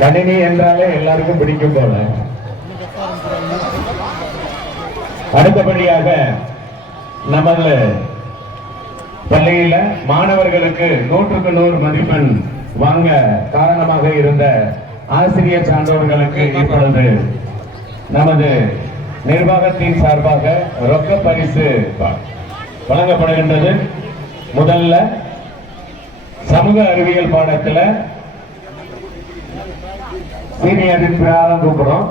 கணினி என்றாலே எல்லாருக்கும் பிடிக்கும் போல. அடுத்தபடியாக நமது பள்ளியில மாணவர்களுக்கு நூற்றுக்கு நூறு மதிப்பெண் வாங்க காரணமாக இருந்த ஆசிரியர் சான்றோர்களுக்கு இப்பொழுது நமது நிர்வாகத்தின் சார்பாக ரொக்க பரிசு வழங்கப்படுகின்றது. முதல்ல சமூக அறிவியல் பாடத்தில் சீனியர் பிரகாரம் கூப்பிடுறோம்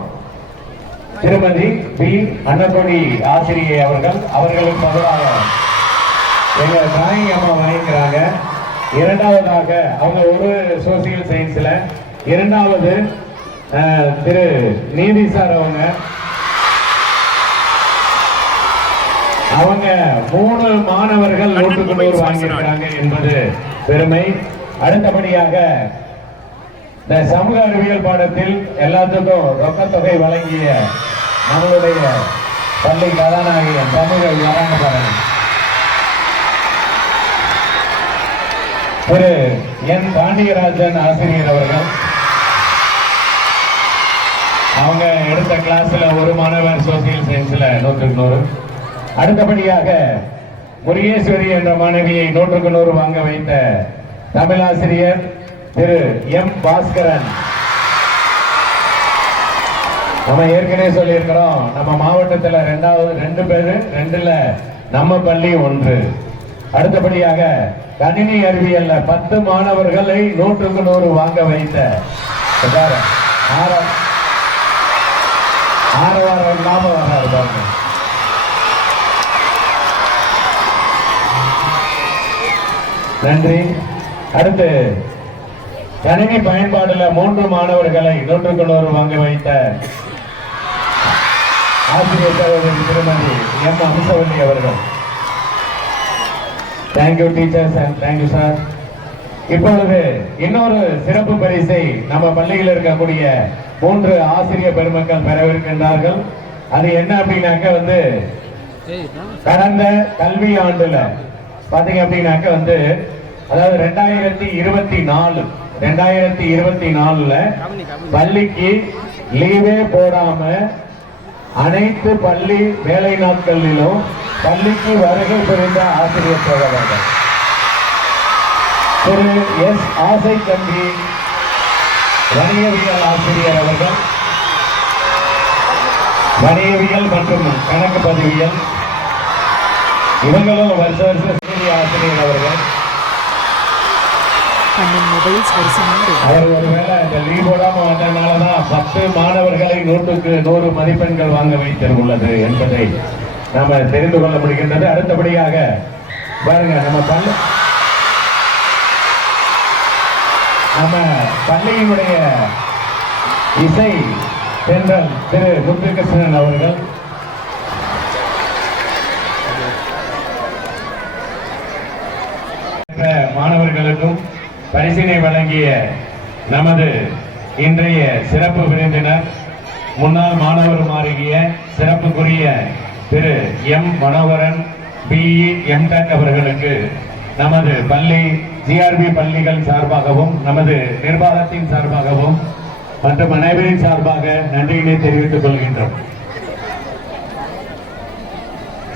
திருமதி பி அன்னப்பொடி ஆசிரியை அவர்கள் அவர்களுக்கு பதிலாக எங்க டிராயிங் அம்மா வாங்கிக்கிறாங்க இரண்டாவதாக அவங்க ஒரு சோசியல் சயின்ஸ்ல இரண்டாவது திரு நீதி சார் அவங்க. அவங்க மூணு மாணவர்கள் நூற்றுக்கு நூறு வாங்கியிருக்கிறாங்க என்பது பெருமை. அடுத்தபடியாக இந்த சமூக அறிவியல் பாடத்தில் எல்லாத்துக்கும் ரொக்கத்தொகை வழங்கிய நம்மளுடைய பள்ளி கதாநாயகன் சமூக நாராயணபரன் திரு என் பாண்டியராஜன் ஆசிரியர் அவர்கள். அவங்க எடுத்த கிளாஸ்ல ஒரு மாணவர் சோசியல் சயின்ஸ்ல நூற்றுக்கு நூறு. அடுத்தபடியாக முருகேஸ்வரி என்ற மாணவியை நூற்றுக்கு நூறு வாங்க வைத்த தமிழாசிரியர் திரு எம் பாஸ்கரன். நம்ம ஏற்கனவே சொல்லியிருக்கிறோம் நம்ம மாவட்டத்தில் ரெண்டாவது ரெண்டு பேர் ரெண்டுல நம்ம பள்ளி ஒன்று. அடுத்தபடியாக கணினி அறிவியல்ல பத்து மாணவர்களை நூற்றுக்கு நூறு வாங்க வைத்த ஆரவாரம் இல்லாம பாருங்க. நன்றி. அடுத்து கணினி பயன்பாடுல மூன்று மாணவர்களை நூற்றுக்கு நூறு வாங்க வைத்த ஆசிரியர் சகோதரி திருமதி எம் அம்சவல்லி அவர்கள். Thank you teachers and thank you sir இப்பொழுது இன்னொரு சிறப்பு பரிசை நம்ம பள்ளியில் இருக்கக்கூடிய மூன்று ஆசிரியர் பெருமக்கள் பெறவிருக்கின்றார்கள். அது என்ன அப்படின்னாக்க வந்து கடந்த கல்வி ஆண்டுல பாத்தீங்க அப்படின்னாக்க வந்து அதாவது ரெண்டாயிரத்தி இருபத்தி நாலு ரெண்டாயிரத்தி இருபத்தி நாலுல பள்ளிக்கு லீவே போடாம அனைத்து பள்ளி வேலை நாட்களிலும் பள்ளிக்கு வருகை புரிந்த ஆசிரியர் சோழர்கள் திரு எஸ் ஆசை தம்பி வணிகவியல் ஆசிரியர் அவர்கள் வணிகவியல் மற்றும் கணக்கு பதிவியல் இவங்களும் வருஷ வருஷம் ஆசிரியர் அவர்கள். கண்ணன் மொபைல்ஸ் வரிசையோடு அவர் ஒருவேளை இந்த லீவ் போடாம வந்ததுனாலதான் பத்து மாணவர்களை நூற்றுக்கு நூறு மதிப்பெண்கள் வாங்க வைத்திருந்துள்ளது என்பதை நாம தெரிந்து கொள்ள முடிகின்றது. அடுத்தபடியாக பாருங்க நம்ம பள்ளி நம்ம பள்ளியினுடைய இசை தென்றல் திரு முத்துகிருஷ்ணன் அவர்கள். மாணவர்களுக்கும் பரிசினை வழங்கிய நமது இன்றைய சிறப்பு விருந்தினர் முன்னாள் மாணவர் மாறிய சிறப்புக்குரிய Thiru M Manoharan BE MTech அவர்களுக்கு நமது பள்ளி ஜிஆர்பி பள்ளிகள் சார்பாகவும் நமது நிர்வாகத்தின் சார்பாகவும் மற்றும் அனைவரின் சார்பாக நன்றியினை தெரிவித்துக் கொள்கின்றோம்.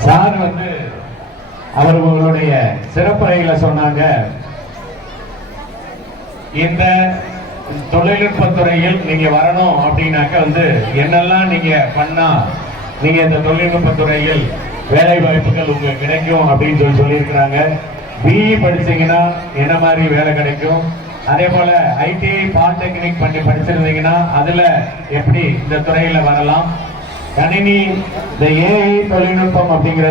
சார் வந்து அவர்களுடைய சிறப்புரையில சொன்னாங்க இந்த தொழில்நுட்பத்துறையில் நீங்க வரணும் அப்படின்னாக்க வந்து என்னெல்லாம் நீங்க பண்ணா நீங்க இந்த தொழில்நுட்பத்துறையில் வேலை வாய்ப்புகள் உங்களுக்கு கிடைக்கும் அப்படின்னு சொல்லி சொல்லியிருக்கிறாங்க. பிஇ படிச்சீங்கன்னா என்ன மாதிரி வேலை கிடைக்கும்? அதே போல ஐடிஐ பாலிடெக்னிக் பண்ணி படிச்சிருந்தீங்கன்னா அதுல எப்படி இந்த துறையில வரலாம்? கணினி இந்த ஏஐ தொழில்நுட்பம் அப்படிங்கிற